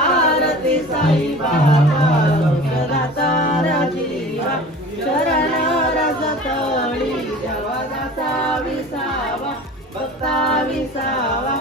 आरती साई बाबा राजीवा शरण रजतळी देवाचा विसावा भक्ता विसावा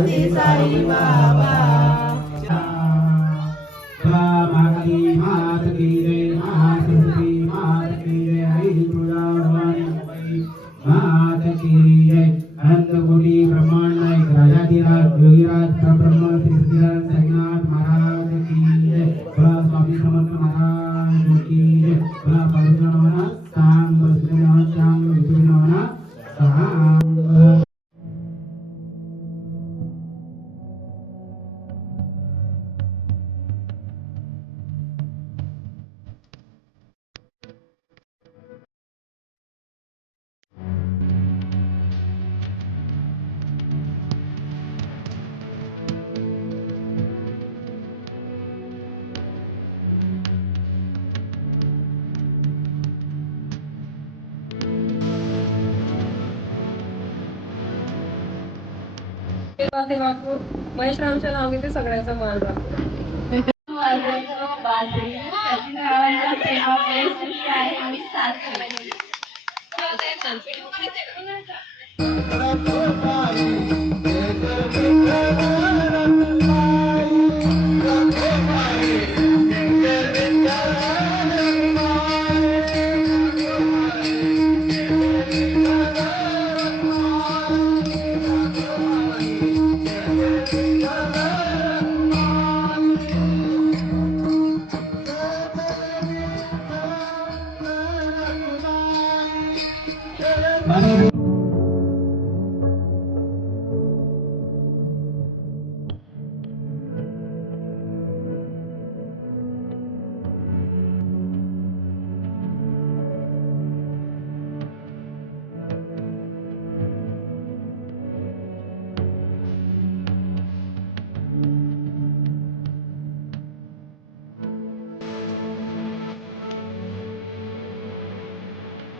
आरती साई बाबा. मात की ते वापरून महेश रामच्या नावाने ते सगळ्याचा माल राखतो आहे Money.